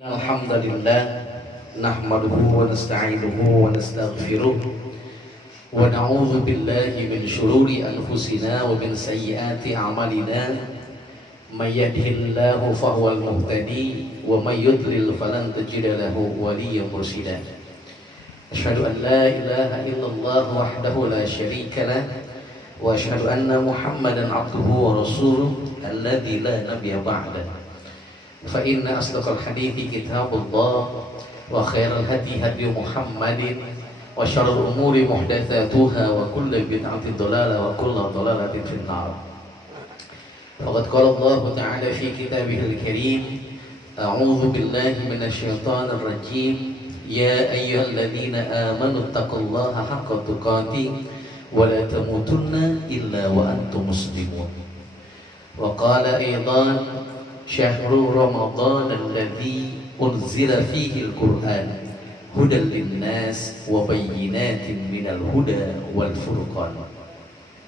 Alhamdulillah nahmaduhu wa nasta'inuhu wa nastaghfiruh wa na'udzu billahi min shururi anfusina wa min sayyiati a'malina may yahdihillahu fahuwal muhtadi wa may yudlil falan tajida lahu waliyyan mursyida. Asyhadu an la ilaha illallah wahdahu la syarika lah wa asyhadu anna Muhammadan abduhu wa rasuluh alladzi la nabiyya ba'dahu. Fa inna asdaqal hadithi kitabullah wa khairal hadi hadi Muhammadin wa syarrul umuri muhdatsatuha wa kullu bid'atin dhalalah wa kullu dhalalatin finnar. Faqad qala Allah ta'ala fi kitabihil karim, a'udzu billahi minasyaitonir rajim, ya ayyuhalladzina amanu taqullaha haqqa tuqatih wa la tamutunna illa wa antum muslimun. Wa qala aidan Syahrul Ramadan alladzi unzila fihi al-Qur'an hudan lin-nas wa bayyinatin minal huda wal furqan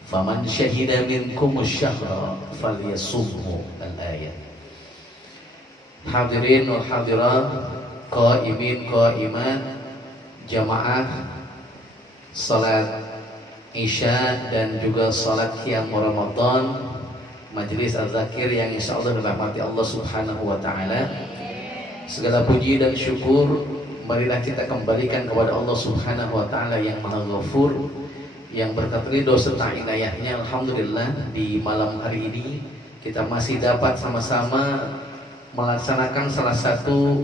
faman syahida minkum asy-syahra falyasumhu al-ayat. Hadirin wal hadirat, qaimin qaimat, jamaah salat Isya dan juga salat qiyam Ramadan, Majelis Al-Zakir yang insya Allah dirahmati Allah Subhanahu wa Ta'ala. Segala puji dan syukur marilah kita kembalikan kepada Allah Subhanahu wa Ta'ala yang Maha Ghafur, yang berkat ridho serta inayahnya. Alhamdulillah, di malam hari ini kita masih dapat sama-sama melaksanakan salah satu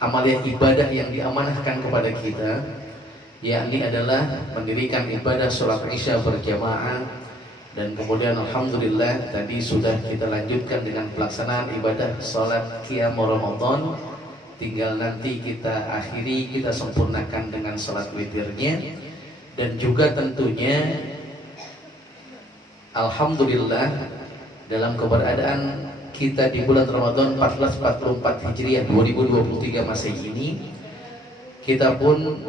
amalan ibadah yang diamanahkan kepada kita, yakni adalah mendirikan ibadah sholat Isya berjamaah. Dan kemudian alhamdulillah tadi sudah kita lanjutkan dengan pelaksanaan ibadah salat qiyam Ramadan. Tinggal nanti kita akhiri, kita sempurnakan dengan salat witirnya. Dan juga tentunya alhamdulillah dalam keberadaan kita di bulan Ramadan 1444 Hijriah 2023 Masehi ini, kita pun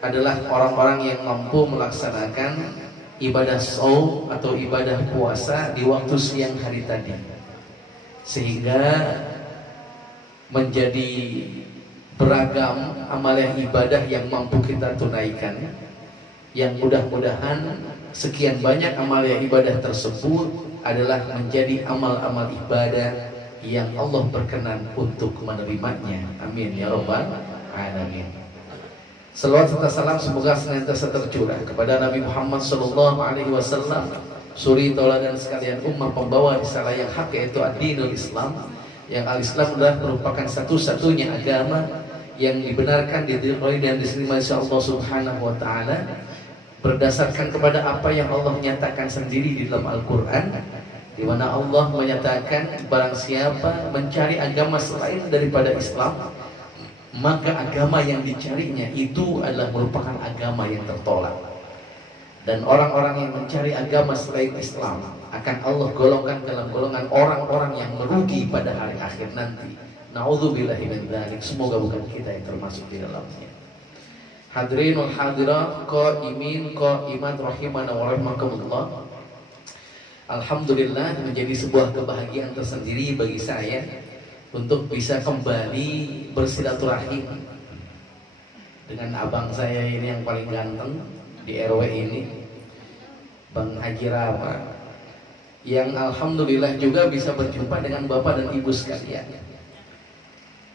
adalah orang-orang yang mampu melaksanakan ibadah shaum atau ibadah puasa di waktu siang hari tadi, sehingga menjadi beragam amalan ibadah yang mampu kita tunaikan, yang mudah-mudahan sekian banyak amalan ibadah tersebut adalah menjadi amal-amal ibadah yang Allah berkenan untuk menerimanya. Amin ya rabbal alamin. Salawat serta salam semoga senantiasa tercurah kepada Nabi Muhammad SAW, suri tauladan sekalian ummah pembawa risalah yang hak, yaitu ad-dinul Islam. Yang al-Islam adalah merupakan satu-satunya agama yang dibenarkan, diridhoi dan diterima oleh Allah Subhanahu wa Ta'ala berdasarkan kepada apa yang Allah nyatakan sendiri di dalam Al-Quran, di mana Allah menyatakan barang siapa mencari agama selain daripada Islam, maka agama yang dicarinya itu adalah merupakan agama yang tertolak. Dan orang-orang yang mencari agama selain Islam akan Allah golongkan dalam golongan orang-orang yang merugi pada hari akhir nanti. Na'udzubillahi min dzalik. Semoga bukan kita yang termasuk di dalamnya. Hadirin wal hadirat, qaimin qaimat rahimana wa rahimakumullah. Alhamdulillah, menjadi sebuah kebahagiaan tersendiri bagi saya untuk bisa kembali bersilaturahim dengan abang saya ini yang paling ganteng di RW ini, Bang Haji Rama, yang alhamdulillah juga bisa berjumpa dengan bapak dan ibu sekalian.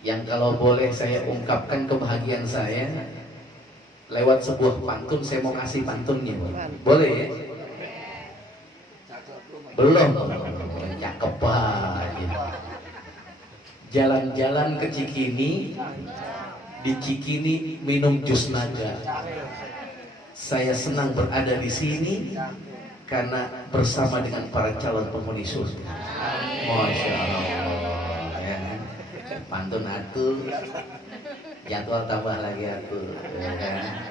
Yang kalau boleh saya ungkapkan kebahagiaan saya lewat sebuah pantun. Saya mau kasih pantunnya, boleh ya? Belum? Cakep banget. Jalan-jalan ke Cikini, di Cikini minum jus naga. Saya senang berada di sini karena bersama dengan para calon penghuni surga. Masya Allah, ya. Pantun aku, jadwal tambah lagi aku, ya kan?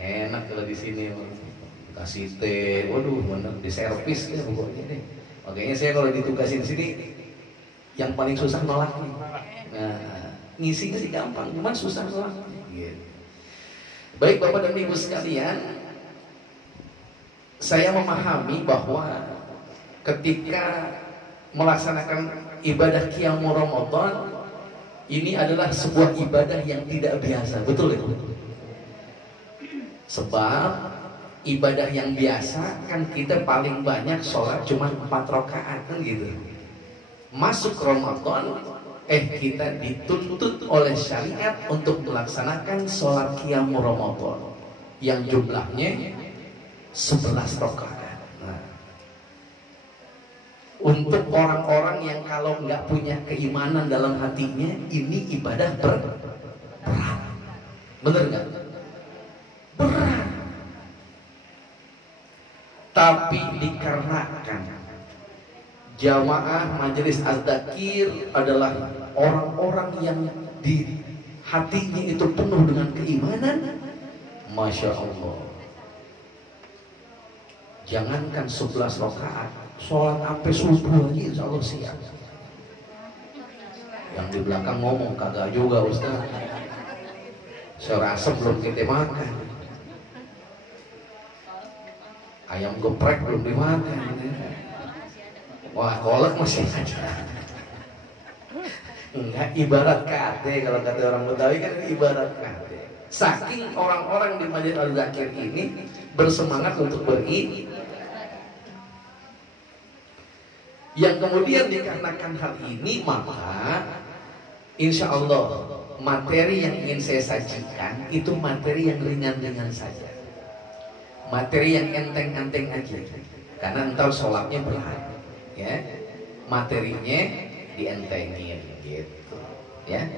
Enak kalau di sini kasih teh, waduh, bener diservis ya pokoknya deh. Makanya saya kalau ditugasin sini, yang paling susah nolaknya. Nah, ngisinya sih gampang, cuman susah nolaknya. Gitu. Baik Bapak dan Ibu sekalian, saya memahami bahwa ketika melaksanakan ibadah qiyam Ramadan ini adalah sebuah ibadah yang tidak biasa, betul ya? Sebab ibadah yang biasa kan kita paling banyak sholat cuma 4 rakaat kan gitu. Masuk Ramadan, kita dituntut oleh syariat untuk melaksanakan sholat qiyam Ramadan yang jumlahnya 11 rakaat. Nah, untuk orang-orang yang kalau nggak punya keimanan dalam hatinya, ini ibadah berat. Bener nggak? Berat. Tapi dikarenakan jamaah majelis az-zakir adalah orang-orang yang di hatinya itu penuh dengan keimanan, Masya Allah, jangankan 11 rakaat, sholat sampai subuh aja insya Allah siap. Yang di belakang ngomong kagak juga Ustaz, saya rasa belum kita makan, ayam geprek belum dimakan. Wah, kolak masih ada. Enggak, ibarat kate, kalau kata orang Betawi kan ibarat kate. Saking orang-orang di Majelis Al-Zakir ini bersemangat untuk yang kemudian dikarenakan hal ini, maka insya Allah materi yang ingin saya sajikan itu materi yang ringan-ringan saja, materi yang enteng-enteng aja, karena entar sholatnya berat. Ya, materinya dientengin gitu ya.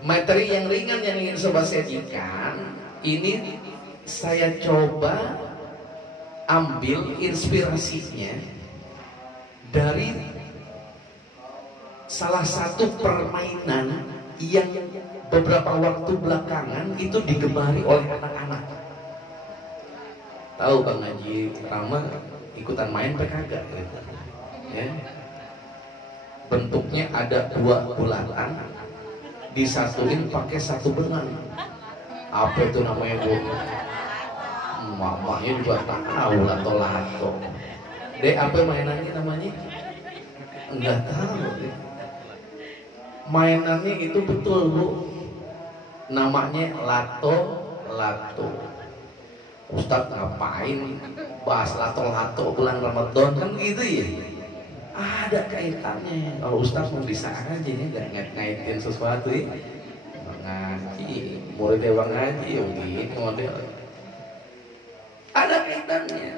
Materi yang ringan yang ingin sobat sajikan ini saya coba ambil inspirasinya dari salah satu permainan yang beberapa waktu belakangan itu digemari oleh anak-anak. Tahu Bang Haji Rama ikutan main PKG gitu. Ya. Bentuknya ada 2 bulatan disatuin pakai 1 benang. Apa itu namanya Bu? Mamanya juga tak tahu lato-lato. Dek, apa mainannya namanya? Enggak tahu. Mainannya itu betul Bu, namanya lato-lato. Ustadz ngapain bahas lato-lato bulan Ramadan kan gitu ya? Ada kaitannya. Kalau Ustadz mau bisa aja ya, nggak ngait-ngaitin sesuatu ya. Ngaji, muridnya Bang Haji ya begini model. Ada kaitannya.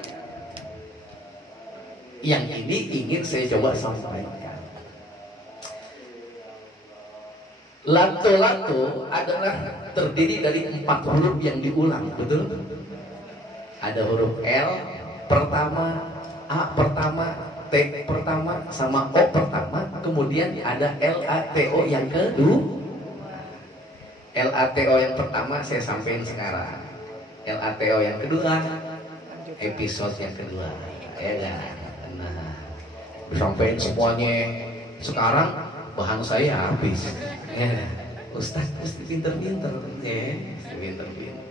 Yang ini ingin saya coba sampaikan. Lato-lato adalah terdiri dari 4 huruf yang diulang, betul? Ada huruf L pertama, A pertama, T pertama, sama O pertama. Kemudian ada LATO yang kedua. LATO yang pertama saya sampaikan sekarang. LATO yang kedua, episode yang kedua. Ya kan? Nah, sampaikan semuanya sekarang, bahan saya habis. Ya, Ustaz mesti pinter-pinter. Ya, pinter-pinter.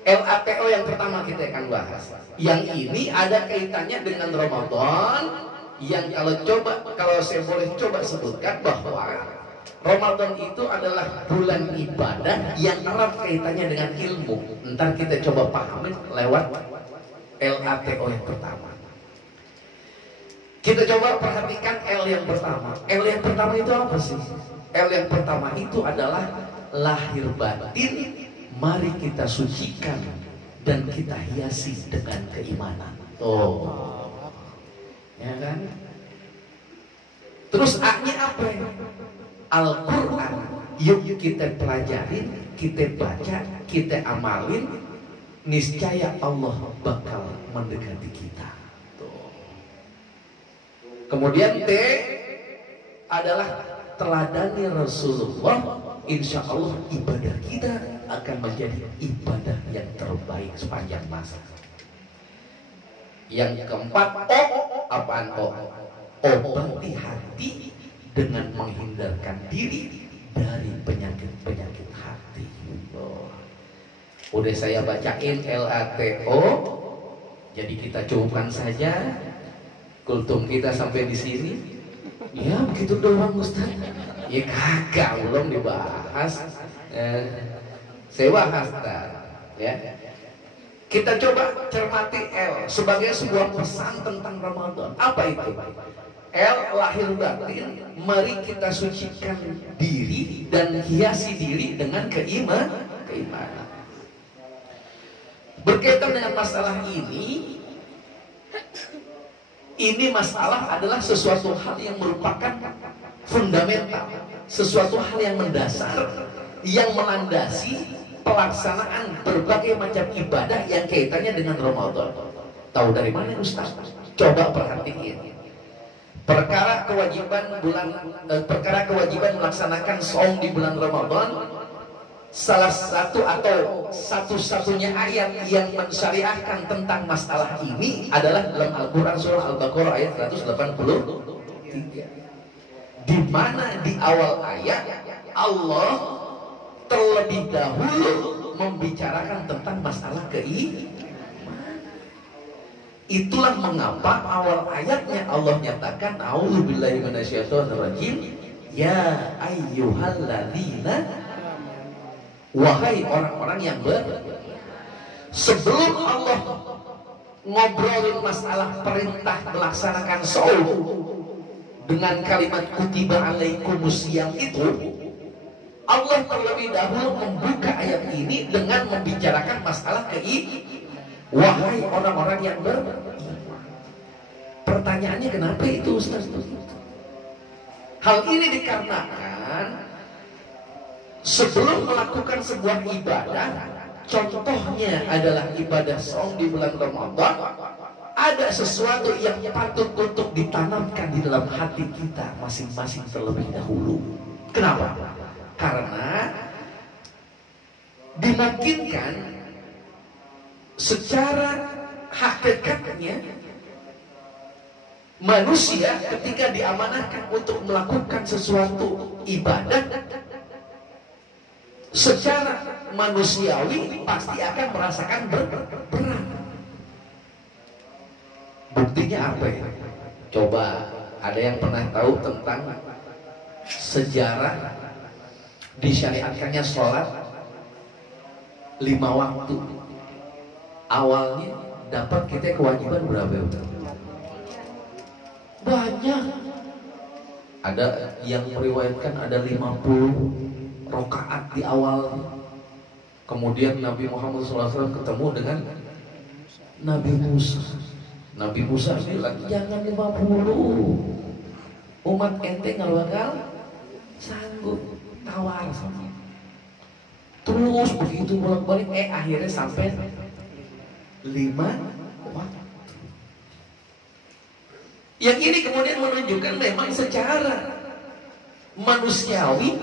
LATO yang pertama kita akan bahas. Yang ini ada kaitannya dengan Ramadan. Yang kalau saya boleh coba sebutkan bahwa Ramadan itu adalah bulan ibadah yang erat kaitannya dengan ilmu. Ntar kita coba pahami lewat LATO yang pertama. Kita coba perhatikan L yang pertama. L yang pertama itu apa sih? L yang pertama itu adalah lahir batin. Mari kita sucikan dan kita hiasi dengan keimanan. Ya kan? Terus A-nya apa? Al-Quran. Yuk kita pelajarin, kita baca, kita amalin. Niscaya Allah bakal mendekati kita. Kemudian T adalah teladani Rasulullah. Insya Allah ibadah kita akan menjadi ibadah yang terbaik sepanjang masa. Yang keempat O, apaan O? Obati hati dengan menghindarkan diri dari penyakit-penyakit hati. Udah saya bacain LATO, jadi kita cukupkan saja kultum kita sampai di sini. Ya begitu doang Ustaz. Ya kagak, belum dibahas. Saya bahas ya. Kita coba cermati L sebagai sebuah pesan tentang Ramadan. Apa itu? L lahir batin, mari kita sucikan diri dan hiasi diri dengan keimanan. Berkaitan dengan masalah ini masalah adalah sesuatu hal yang merupakan fundamental, sesuatu hal yang mendasar, yang melandasi pelaksanaan berbagai macam ibadah yang kaitannya dengan Ramadan. Tahu dari mana Ustaz? Coba perhatiin. Perkara kewajiban melaksanakan saum di bulan Ramadan, salah satu atau satu-satunya ayat yang mensyariahkan tentang masalah ini adalah dalam Al-Quran surah Al-Baqarah ayat 183, di mana di awal ayat Allah terlebih dahulu membicarakan tentang masalah keimanan. Itulah mengapa awal ayatnya Allah nyatakan a'udzubillahi minasyaitonirrajim, ya ayyuhalladzina, wahai orang-orang yang sebelum Allah ngobrolin masalah perintah melaksanakan shaum dengan kalimat kutiba alaikumusiyam itu, Allah terlebih dahulu membuka ayat ini dengan membicarakan masalah wahai orang-orang yang Pertanyaannya kenapa itu Ustaz? Hal ini dikarenakan sebelum melakukan sebuah ibadah, contohnya adalah ibadah saum di bulan Ramadan, ada sesuatu yang patut untuk ditanamkan di dalam hati kita masing-masing terlebih dahulu. Kenapa? Karena dimungkinkan secara hakikatnya manusia ketika diamanahkan untuk melakukan sesuatu ibadah, secara manusiawi pasti akan merasakan berat. Buktinya apa ya? Coba, ada yang pernah tahu tentang sejarah disyariatkannya sholat 5 waktu? Awalnya dapat kita kewajiban berapa? Banyak. Ada yang meriwayatkan ada 50 rakaat di awal. Kemudian Nabi Muhammad SAW ketemu dengan Nabi Musa. Nabi Musa bilang jangan 50, umat ente nggak bakal sanggup, tawar sama. Terus begitu bolak-balik, akhirnya sampai 5 waktu. Yang ini kemudian menunjukkan memang secara manusiawi,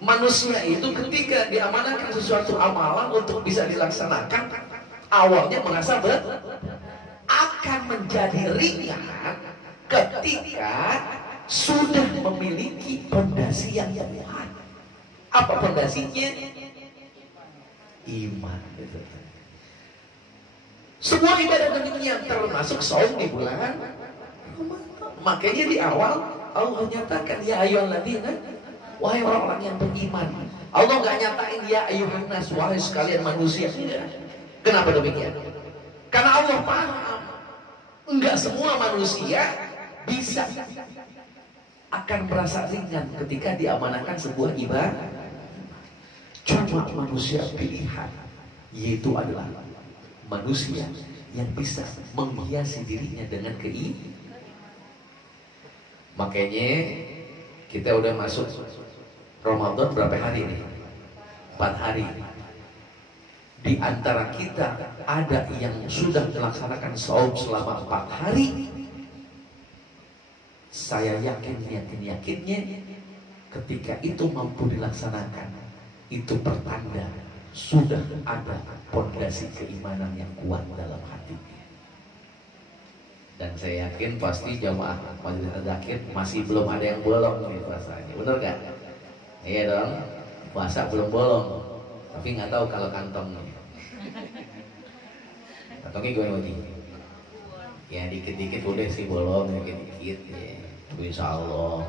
manusia itu ketika diamanahkan sesuatu amalan untuk bisa dilaksanakan, awalnya merasa akan menjadi ringan ketika sudah memiliki fondasi yang kuat. Apa fondasinya? Iman. Semua ibadah dunia termasuk saum di bulan Ramadan. Makanya di awal Allah nyatakan ya ayyuhalladzina, wahai orang-orang yang beriman. Allah nggak nyatain ya ayyuhan nas, wahai sekalian manusia. Kenapa demikian? Karena Allah paham enggak semua manusia bisa akan merasa ringan ketika diamanahkan sebuah ibadah. Cuma manusia pilihan, yaitu adalah manusia yang bisa menghiasi dirinya dengan keimanan. Makanya kita udah masuk Ramadan berapa hari nih? 4 hari. Di antara kita ada yang sudah melaksanakan saum selama 4 hari. Saya yakinnya ketika itu mampu dilaksanakan, itu pertanda sudah ada fondasi keimanan yang kuat dalam hati. Dan saya yakin pasti jamaah majelis zakir masih belum ada yang bolong nih puasanya, bener gak? Iya dong, puasa belum bolong, tapi nggak tahu kalau kantongnya. Kantongnya gue lagi. Ya dikit-dikit udah sih bolong, dikit-dikit ya. Insya Allah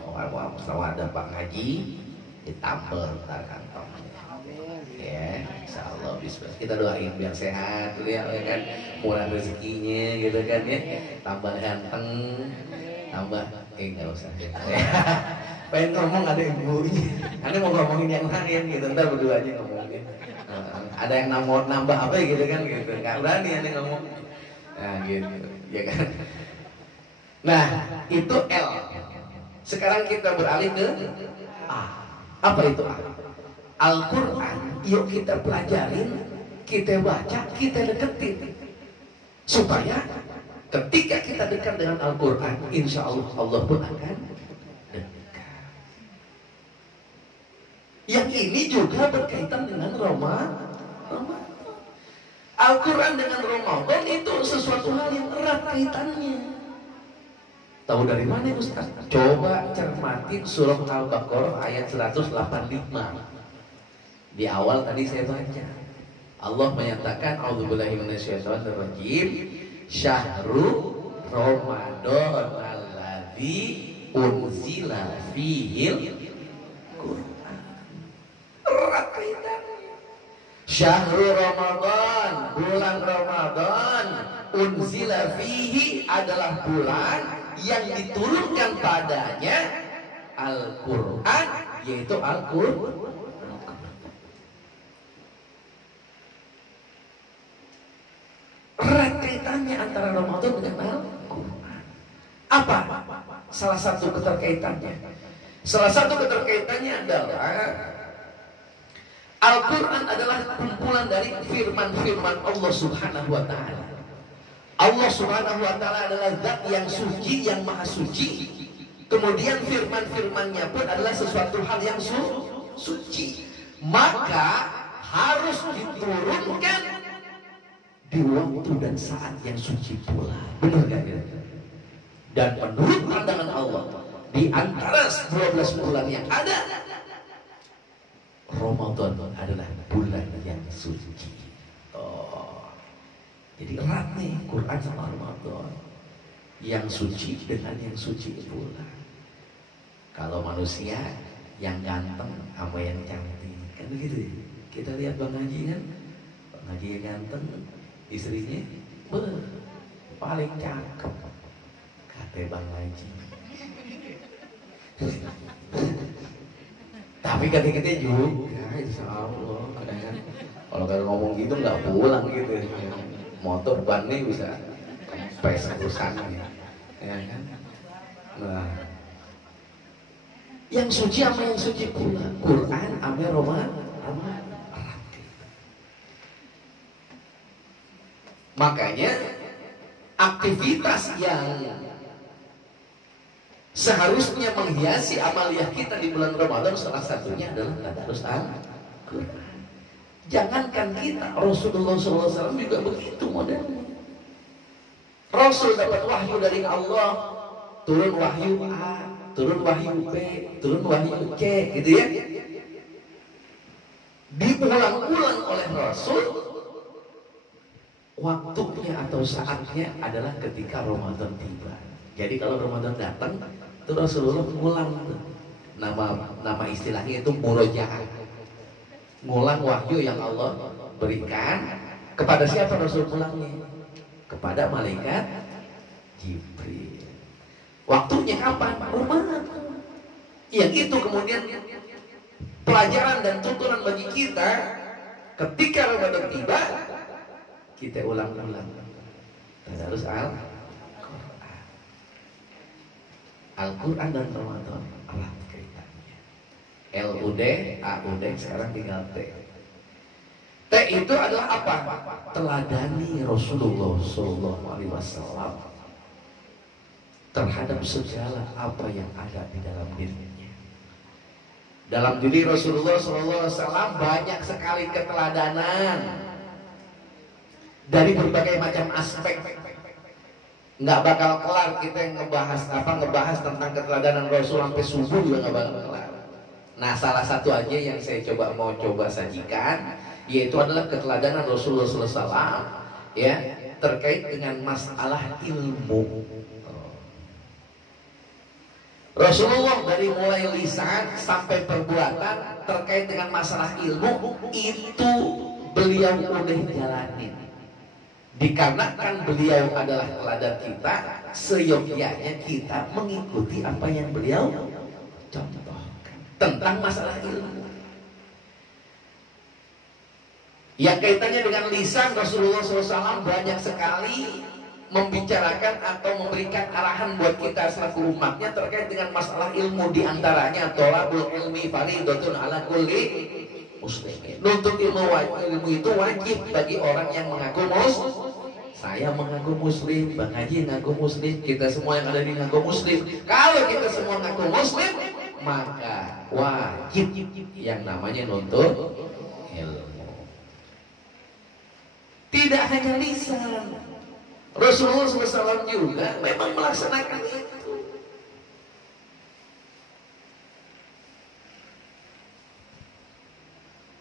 kalau ada Pak Haji ditambah ntar kantongnya ya, Insya Allah. Bismillah, kita doain biar sehat ya kan, murah rezekinya gitu kan ya, tambah ganteng, tambah nggak usah pengen ngomong ada ibunya, anda mau ngomongin yang lain gitu, ntar berduanya ngomongin ada yang nambah apa gitu kan gitu, nggak berani anda ngomong, nah gitu ya kan. Nah itu L. Sekarang kita beralih ke A. Apa itu A? Al-Quran. Yuk kita pelajarin, kita baca, kita deketin, supaya ketika kita dekat dengan Al-Quran, insya Allah Allah pun akan dekat. Yang ini juga berkaitan dengan Ramadan. Al-Quran dengan Ramadan itu sesuatu hal yang erat kaitannya. Tahu dari mana Ustaz? Coba cermatin surah Al-Baqarah ayat 185. Di awal tadi saya baca, Allah menyatakan a'udzubillahi minasyaitonirrajim, syahrul Ramadan alladzi unzila fihil Quran. Erat kaitannya. Syahrul Ramadan, bulan Ramadan, unzila fihi adalah bulan yang diturunkan padanya Al-Quran, yaitu Al-Quran. Erat kaitannya antara Ramadan dengan Al-Quran. Apa salah satu keterkaitannya? Salah satu keterkaitannya adalah Al-Quran adalah kumpulan dari firman-firman Allah Subhanahu wa Ta'ala. Allah Subhanahu wa Ta'ala adalah zat yang suci, yang maha suci. Kemudian firman-firmannya pun adalah sesuatu hal yang suci. Maka harus diturunkan di waktu dan saat yang suci pula. Benar kan? Dan menurut pandangan Allah, di antara 12 bulan yang ada, Ramadan adalah bulan yang suci. Jadi erat nih Quran sama Ramadan, yang suci dengan yang suci pula. Kalau manusia yang ganteng sama yang cantik kan begitu ya. Kita lihat Bang Haji kan, Bang Haji yang ganteng, istrinya paling cakep kata Bang Haji. Tapi kata-katanya juga insya Allah kadang-kadang kalau ngomong gitu nggak pulang gitu, motor bannya bisa kempes urusannya ya kan. Nah, yang suci sama yang suci pula, Quran sama Ramadan. Makanya aktivitas yang seharusnya menghiasi amaliyah kita di bulan Ramadan salah satunya adalah tadarus Al-Quran. Jangankan kita, Rasulullah SAW juga begitu modelnya. Rasul dapat wahyu dari Allah, turun wahyu A, turun wahyu B, turun wahyu C, gitu ya. Diulang-ulang oleh Rasul. Waktunya atau saatnya adalah ketika Ramadan tiba. Jadi kalau Ramadan datang, itu Rasulullah mengulang nama istilahnya itu murojaah. Ngulang wahyu yang Allah berikan kepada siapa Rasul pulangnya? Kepada malaikat Jibril. Waktunya kapan? Ramadan. Yang itu kemudian pelajaran dan tuntunan bagi kita ketika Ramadan tiba, kita ulang-ulang. Tadarus Al-Quran dan Ramadan erat kaitannya. LUD, AUD, sekarang tinggal T. T itu adalah apa? Teladani Rasulullah SAW terhadap segala apa yang ada di dalam dirinya. Dalam diri Rasulullah SAW banyak sekali keteladanan dari berbagai macam aspek. Nggak bakal kelar kita yang ngebahas tentang keteladanan Rasul sampai subuh juga nggak bakal kelar. Nah, salah satu aja yang saya mau coba sajikan yaitu adalah keteladanan Rasulullah SAW ya terkait dengan masalah ilmu. Rasulullah dari mulai lisan sampai perbuatan terkait dengan masalah ilmu itu beliau udah jalanin. Dikarenakan beliau adalah teladan kita, seyogyanya kita mengikuti apa yang beliau contohkan tentang masalah ilmu. Yang kaitannya dengan lisan, Rasulullah SAW banyak sekali membicarakan atau memberikan arahan buat kita selaku umatnya terkait dengan masalah ilmu, diantaranya tholabul ilmi fardhatun ala kulli muslimin. Nuntut ilmu itu wajib bagi orang yang mengaku muslim. Saya mengaku muslim, Bang Haji mengaku muslim, kita semua yang ada di mengaku muslim. Kalau kita semua mengaku muslim, maka wajib yang namanya nuntut ilmu. Tidak hanya lisan, Rasulullah SAW juga memang melaksanakan itu.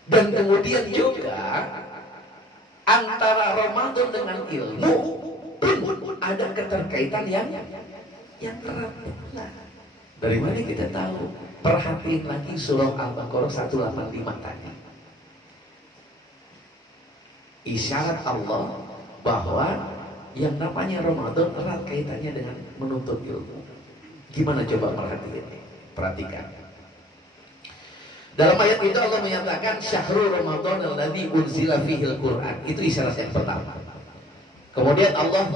Dan kemudian juga antara Ramadan dengan ilmu pun ada keterkaitan yang erat. Dari mana kita tahu? Perhatiin lagi surah Al-Baqarah 185 tadi. Isyarat Allah bahwa yang namanya Ramadan erat kaitannya dengan menuntut ilmu. Gimana coba perhatikan? Perhatikan. Dalam ayat itu Allah menyatakan syahrul Ramadan alladzi unzila fihil Qur'an. Itu isyarat yang pertama. Kemudian Allah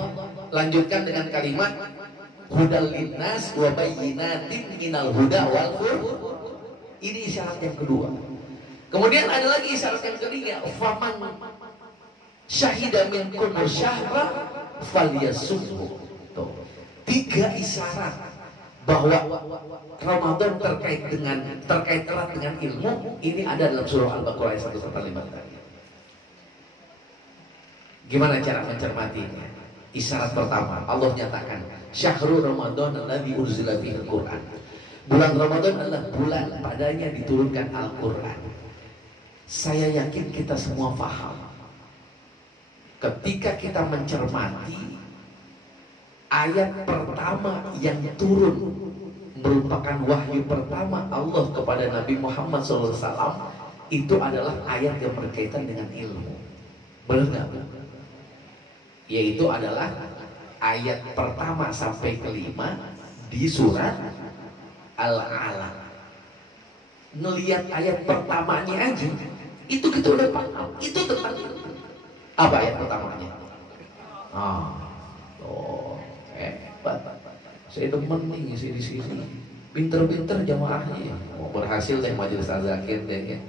lanjutkan dengan kalimat hudal linnas wa bayyinatin minal huda wal furqan. Ini isyarat yang kedua. Kemudian ada lagi isyarat yang ketiga, faman syahida minkum syahra falyasumhu. Tiga isyarat bahwa Ramadan terkait erat dengan ilmu ini ada dalam surah Al-Baqarah ayat 145 tadi. Gimana cara mencermatinya? Isyarat pertama, Allah nyatakan syahrul Ramadan alladzi unzila fihil Qur'an. Bulan Ramadan adalah bulan padanya diturunkan Al-Qur'an. Saya yakin kita semua paham. Ketika kita mencermati ayat pertama yang turun merupakan wahyu pertama Allah kepada Nabi Muhammad SAW, itu adalah ayat yang berkaitan dengan ilmu. Benar nggak? Yaitu adalah ayat pertama sampai kelima di surat Al-Alaq. Ngelihat ayat pertamanya aja, itu kita udah paham. Itu tentang apa ayat pertamanya? Hebat. Saya demen nih ngisi di sini. Pinter-pinter jamaahnya. Mau berhasil deh majelis azakir deh.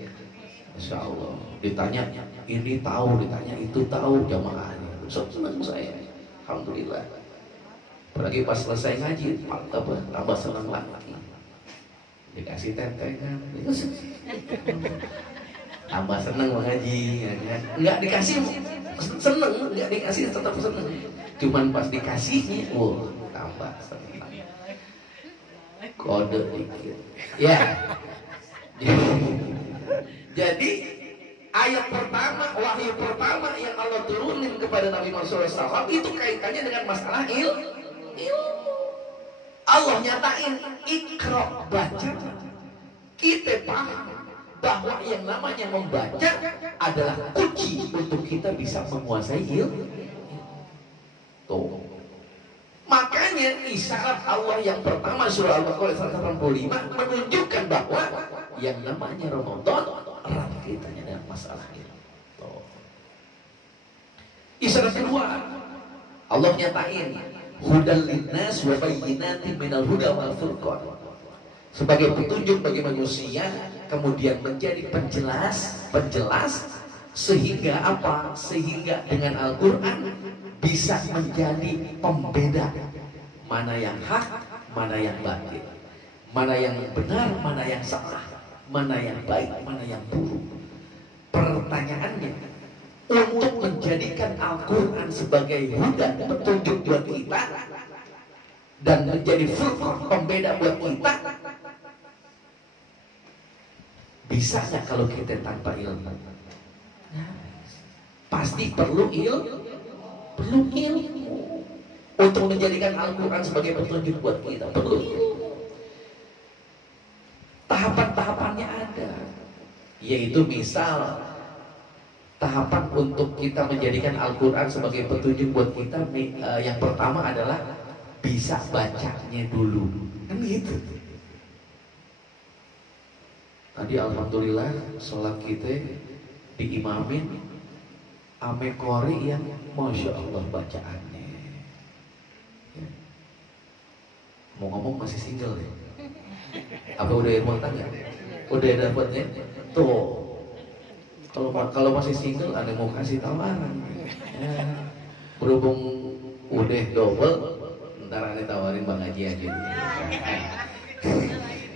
Insya Allah. Ditanya ini tahu, ditanya itu tahu jamaahnya. Senang saya. Alhamdulillah. Apalagi pas selesai ngaji, tambah senang lagi. Dikasih tentengan. Tambah senang mengaji, ya kan? Nggak dikasih seneng, nggak dikasih tetap seneng. Cuman pas dikasihnya, tambah senang. Kode dikit. Ya. Jadi ayat pertama, wahyu pertama yang Allah turunin kepada Nabi Muhammad SAW itu kaitannya dengan masalah ilmu. Allah nyatain ikra, baca. Kita paham bahwa yang namanya membaca adalah kunci untuk kita bisa menguasai ilmu. Tuh. Makanya isyarat Allah yang pertama surah Al-Baqarah 185 menunjukkan bahwa yang namanya Ramadan erat kaitannya dengan masalah ilmu. Tuh. Isyarat kedua, Allah nyatain hudal linnas wa bayyinatin minal huda wal furqan. Sebagai petunjuk bagi manusia, kemudian menjadi penjelas sehingga apa? Sehingga dengan Al-Qur'an bisa menjadi pembeda mana yang hak, mana yang batil, mana yang benar, mana yang salah, mana yang baik, mana yang buruk. Pertanyaannya, untuk menjadikan Al-Qur'an sebagai huda, petunjuk buat kita dan menjadi furqan, pembeda buat kita, bisa nggak kalau kita tanpa ilmu? Pasti perlu ilmu untuk menjadikan Al-Quran sebagai petunjuk buat kita. Perlu ilmu. Yaitu misal tahapan untuk kita menjadikan Al-Quran sebagai petunjuk buat kita, yang pertama adalah bisa bacanya dulu. Kan gitu. Tadi alhamdulillah sholat kita diimamin ame kori yang Masya Allah bacaannya. Ya. Mau ngomong masih single ya? Apa udah rumah tangga? Udah dapatnya? Tuh. Kalau masih single ada mau kasih tawaran. Ya. Berhubung udah double, ntar ada tawarin Bang Haji aja.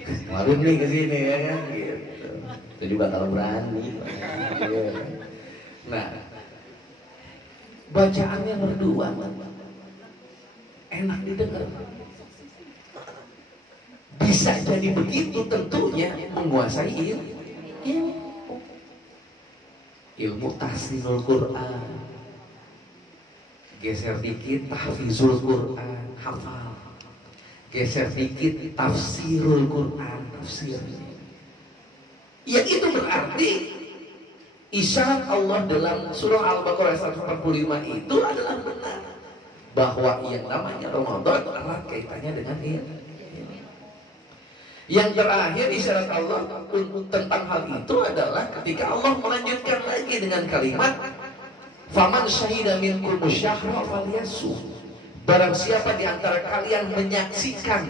Kemarin nih kesini ya kan? Gitu. Itu juga kalau berani. Nah, bacaannya merdu banget, enak didengar. Bisa jadi begitu tentunya menguasai ilmu tahsinul Quran, geser dikit tahfizul Quran, hafal, geser dikit tafsirul Quran, tafsirnya. Ya itu berarti isyarat Allah dalam surah Al-Baqarah 145 itu adalah benar, bahwa yang namanya Ramadan erat kaitannya dengan ini. Yang terakhir isyarat Allah tentang hal itu adalah ketika Allah melanjutkan lagi dengan kalimat faman syahida minkum syahra falyasum. Barang siapa di antara kalian menyaksikan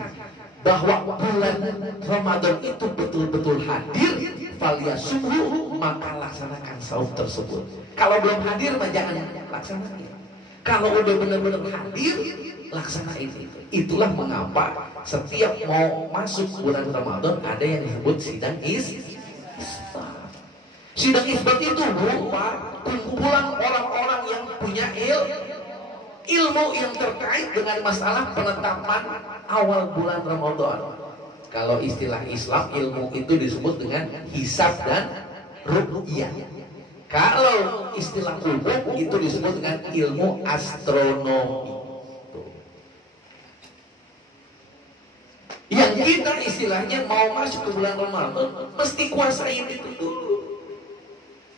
bahwa bulan Ramadan itu betul-betul hadir, falyasumhu, maka laksanakan saum tersebut. Kalau belum hadir mah jangan laksanakan. Kalau udah benar-benar hadir, laksanain itu. Itulah mengapa setiap mau masuk bulan Ramadan ada yang disebut sidang isbat. Sidang isbat itu berupa kumpulan orang-orang yang punya ilmu yang terkait dengan masalah penetapan awal bulan Ramadan. Kalau istilah Islam, ilmu itu disebut dengan hisab dan ru'yah. Kalau istilah umum itu disebut dengan ilmu astronomi. Yang kita istilahnya mau masuk ke bulan Ramadan mesti kuasain itu dulu.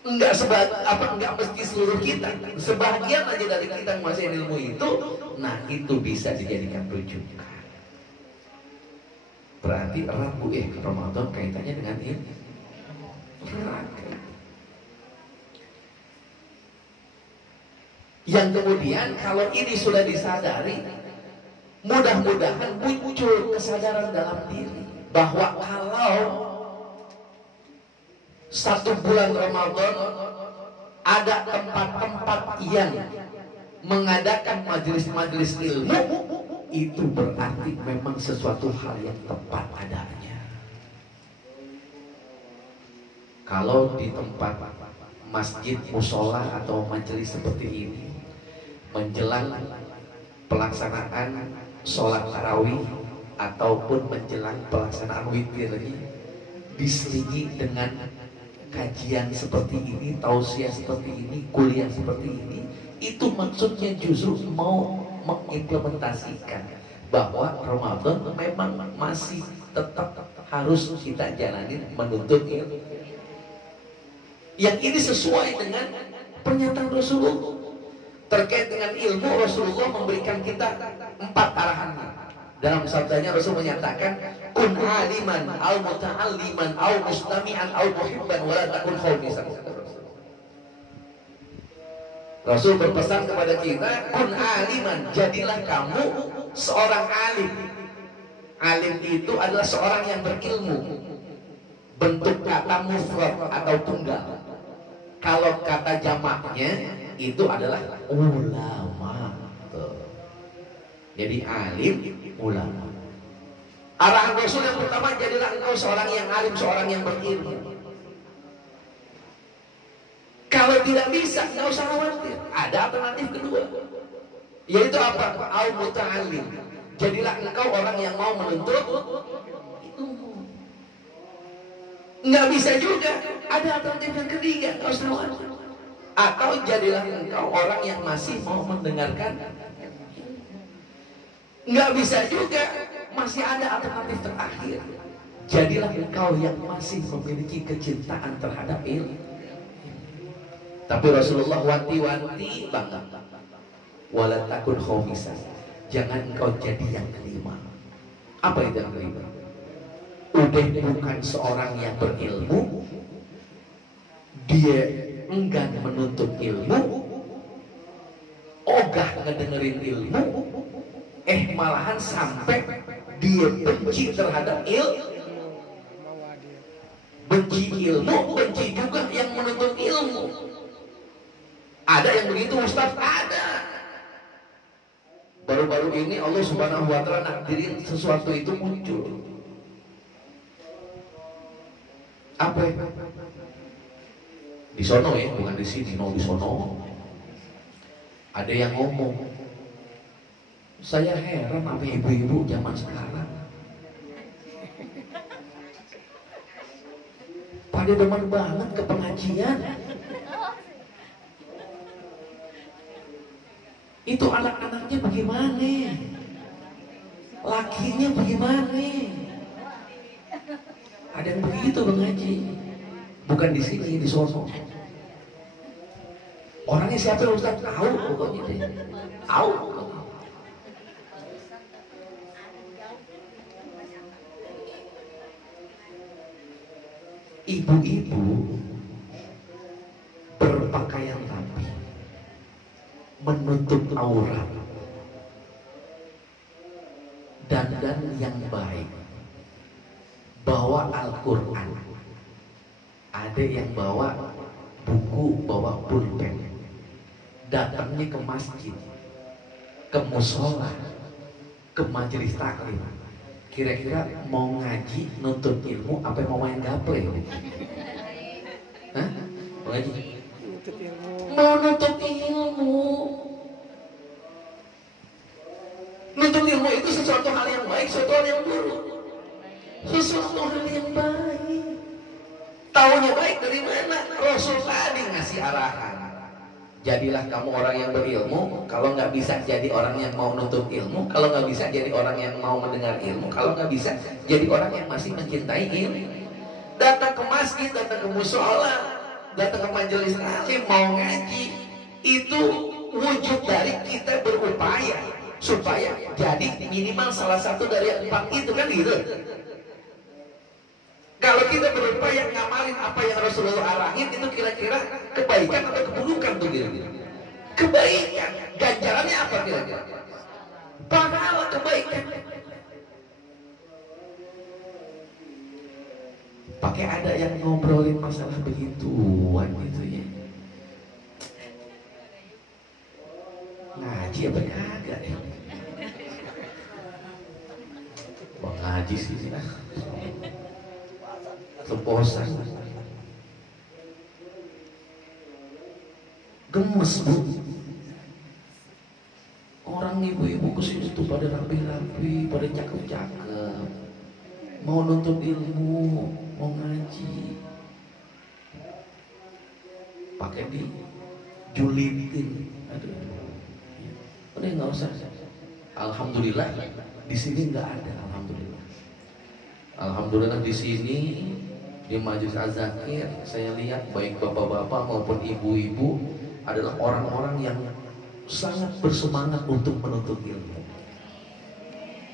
Enggak mesti seluruh kita, sebagian aja dari kita menguasai ilmu itu. Nah itu bisa dijadikan rujukan. Berarti erat bu Ramadan kaitannya dengan ini. Yang kemudian kalau ini sudah disadari, mudah-mudahan muncul kesadaran dalam diri bahwa kalau satu bulan Ramadan ada tempat-tempat yang mengadakan majelis-majelis ilmu, itu berarti memang sesuatu hal yang tepat adanya. Kalau di tempat masjid, musola atau majelis seperti ini menjelang pelaksanaan sholat tarawih ataupun menjelang pelaksanaan witir ini diselingi dengan kajian seperti ini, tausiah seperti ini, kuliah seperti ini, itu maksudnya justru mau mengimplementasikan bahwa Ramadan memang masih tetap harus kita jalani menuntut ilmu. Yang ini sesuai dengan pernyataan Rasulullah terkait dengan ilmu. Rasulullah memberikan kita 4 arahan. Dalam sabdanya Rasul menyatakan kun aliman au muta'alliman au mustami'an au muhibban wa la takun khawmisan. Rasul berpesan kepada kita, kun aliman, jadilah kamu seorang alim. Alim itu adalah seorang yang berilmu. Bentuk kata mufrad atau tunggal. Kalau kata jamaknya itu adalah ulama. Jadi alim, ulama. Arahan Rasul yang pertama, jadilah engkau seorang yang alim, seorang yang berilmu. Kalau tidak bisa, nggak usah khawatir. Ada alternatif kedua, yaitu apa? Au muta'allim. Jadilah engkau orang yang mau menuntut ilmu. Nggak bisa juga, ada alternatif yang ketiga, nggak usah khawatir. Atau jadilah engkau orang yang masih mau mendengarkan. Nggak bisa juga, masih ada alternatif terakhir. Jadilah engkau yang masih memiliki kecintaan terhadap ilmu. Tapi Rasulullah wanti-wanti banget, wala takun khomisan, jangan engkau jadi yang kelima. Apa itu yang kelima? Udah bukan seorang yang berilmu, dia enggan menuntut ilmu, ogah ngedengerin ilmu, malahan sampai dia benci terhadap ilmu, benci ilmu, benci juga yang menuntut ilmu. Ada yang begitu Ustaz? Ada. Baru-baru ini Allah Subhanahu wa Ta'ala nakdirin sesuatu itu muncul. Apa? Di sono ya, bukan di sini, no, di sono. Ada yang ngomong, saya heran sama ibu-ibu zaman sekarang. Pada demen banget ke pengajian. Itu anak-anaknya bagaimana? Lakinya bagaimana? Ada yang begitu mengaji. Bukan di sini, di sono. Orangnya siapa Ustaz? Tahu pokoknya deh. Tahu. Ibu-ibu berpakaian rapi, menutup aurat, dandan yang baik, bawa Al-Quran, ada yang bawa buku, bawa pulpen, datangnya ke masjid, ke musola, ke majelis taklim. Kira-kira mau ngaji, nuntut ilmu, apa mau main gaple? Hah? Mau ngaji? Mau nuntut ilmu. Nuntut ilmu itu sesuatu hal yang baik, sesuatu hal yang buruk. Sesuatu hal yang baik. Taunya baik dari mana? Rasul tadi ngasih arahan. Jadilah kamu orang yang berilmu. Kalau nggak bisa jadi orang yang mau nuntut ilmu, kalau nggak bisa jadi orang yang mau mendengar ilmu, kalau nggak bisa jadi orang yang masih mencintai ilmu. Datang ke masjid, datang ke musola, datang ke majelis taklim, mau ngaji, itu wujud dari kita berupaya supaya jadi minimal salah satu dari 4 itu kan gitu. Kalau kita berupaya ngamalin apa yang Rasulullah arahin, itu kira-kira kebaikan atau keburukan tuh kira-kira? Kebaikan. Ganjarannya apa kira-kira? Pahala kebaikan. Pakai ada yang ngobrolin masalah begituan gitu ya. Ngaji apa kagak ya? Bang ngaji sih lah. Keposan, gemes bu. Orang ibu-ibu kesini tuh pada rapi-rapi, pada cakep-cakep, mau nuntut ilmu, mau ngaji, pakai di julitin. Aduh, udah nggak usah. Alhamdulillah di sini nggak ada. Alhamdulillah di sini. Di Majelis Az-Zakir saya lihat baik bapak-bapak maupun ibu-ibu adalah orang-orang yang sangat bersemangat untuk menuntut ilmu.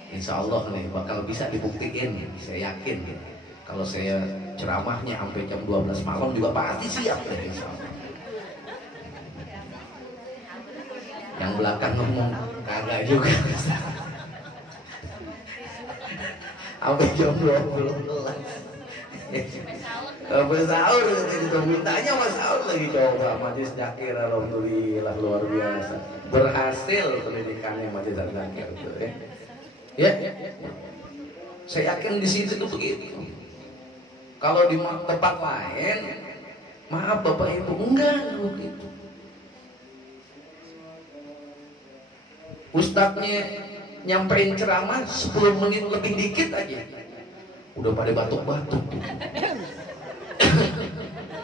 Insya Allah nih bakal bisa dibuktikan, saya yakin. Kalau saya ceramahnya sampai jam 12 malam juga pasti siap deh, insya Allah. Yang belakang ngomong kagak juga. Sampai jam 12. Bersahur itu mintanya mas sahur lagi. Coba Majelis Zakir, alhamdulillah luar biasa berhasil pendidikannya Majelis Zakir itu ya. Saya yakin di situ itu begitu. Kalau di tempat lain, maaf bapak ibu, enggak begitu. Ustadznya nyampein ceramah 10 menit lebih dikit aja udah pada batuk-batuk.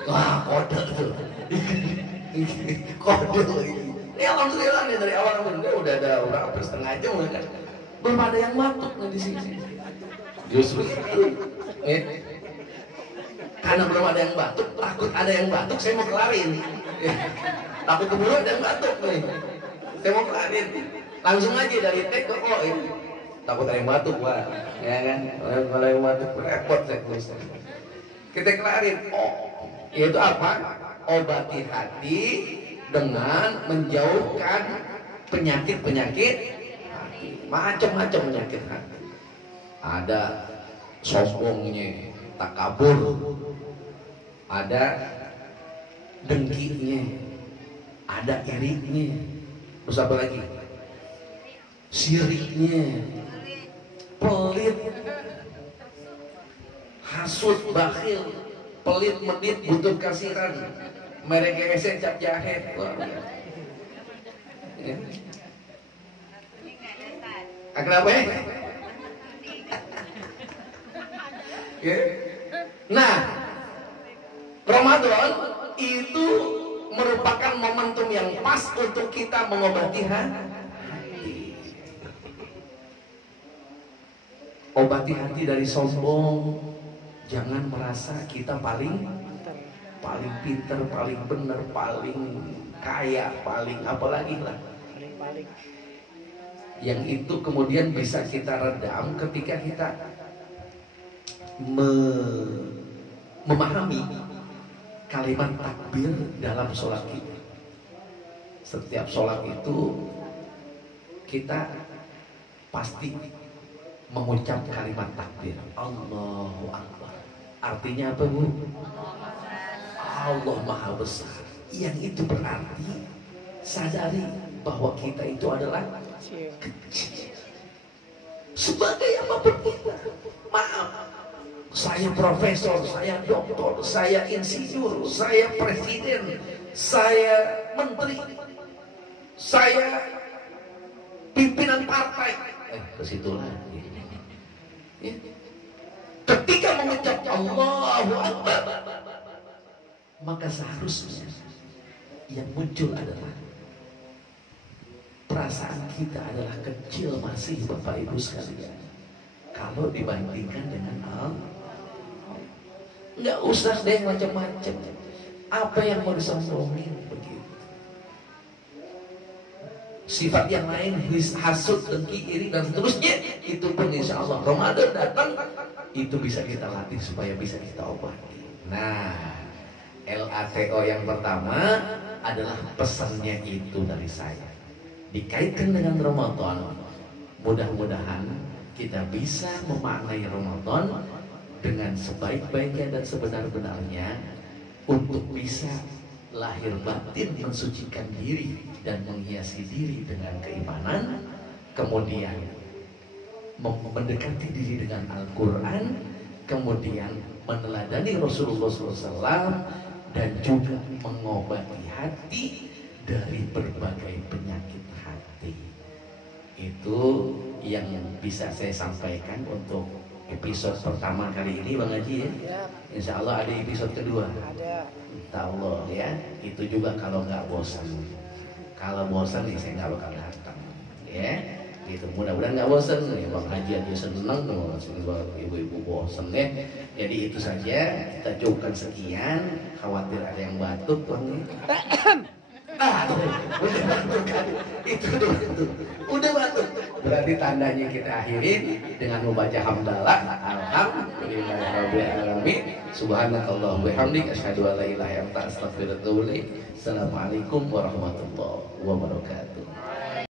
Wah, kode tuh. Kode lagi. Ini alhamdulillah nih dari awal udah ada berapa setengah jam kan. Belum ada yang batuk nih di sini. Justru itu Ya. Karena belum ada yang batuk, takut ada yang batuk, saya mau kelarin. Ya. Takut keburu ada yang batuk nih. Saya mau kelarin. Langsung aja dari T ke O ini. Takut ada yang batuk, Pak. Ya kan? Kalau yang batuk repot saya tulis. Kita kelarin. Oh, yaitu apa? Obati hati dengan menjauhkan penyakit-penyakit hati. Macam-macam penyakit hati. Ada sombongnya, takabur, ada dengkinya, ada iriknya, terus apa lagi? Siriknya, pelit, hasut, bakhil, pelit, medit, butuh kasiran, merek gesek, cap jahe. Ya. Kenapa ya? Ya. Nah, Ramadan itu merupakan momentum yang pas untuk kita mengobati hati. Obati hati dari sombong. Jangan merasa kita paling pinter, paling benar, paling kaya, paling apalagi lah. Yang itu kemudian bisa kita redam ketika kita memahami kalimat takbir dalam sholat kita. Setiap sholat itu kita pasti mengucap kalimat takbir, Allahu Akbar. Artinya apa, Bu? Allah Maha Besar. Yang itu berarti sadari bahwa kita itu adalah kecil. Sebagai apapun kita, maaf, saya profesor, saya doktor, saya insinyur, saya presiden, saya menteri, saya pimpinan partai. Ke situ lagi. Ya. Ketika mengucap Allahu Akbar, maka seharusnya yang muncul adalah perasaan kita adalah kecil masih, Bapak Ibu sekalian. Kalau dibandingkan dengan Allah, nggak usah deh macam-macam. Apa yang mau disombongin begitu? Sifat yang lain, hasut, dengki, iri dan seterusnya, itu pun insya Allah Ramadan datang itu bisa kita latih supaya bisa kita obati. Nah, LATO yang pertama adalah pesannya itu dari saya. Dikaitkan dengan Ramadan, mudah-mudahan kita bisa memaknai Ramadan dengan sebaik-baiknya dan sebenar-benarnya untuk bisa lahir batin mensucikan diri dan menghiasi diri dengan keimanan, kemudian mendekati diri dengan Al-Quran, kemudian meneladani Rasulullah SAW, dan juga mengobati hati dari berbagai penyakit hati. Itu yang bisa saya sampaikan untuk episode pertama kali ini, Bang Haji ya. Insya Allah ada episode kedua. Ada. Insya Allah ya. Itu juga kalau nggak bosan. Kalau bosan nih saya nggak bakal datang. Ya. Gitu. Mudah-mudahan nggak bosan. Ya, Bang Haji aja seneng. Ibu-ibu bosan ya. Jadi itu saja. Kita cukupkan sekian. Khawatir ada yang batuk, Bang. Udah batuk kan? Itu udah batuk. Berarti tandanya kita akhirin dengan membaca hamdalah. Alhamdulillahirabbil alamin. Subhanakallah wa bihamdik asyhadu an la ilaha illa anta astaghfiruka wa atubu ilaik. Assalamualaikum warahmatullahi wabarakatuh.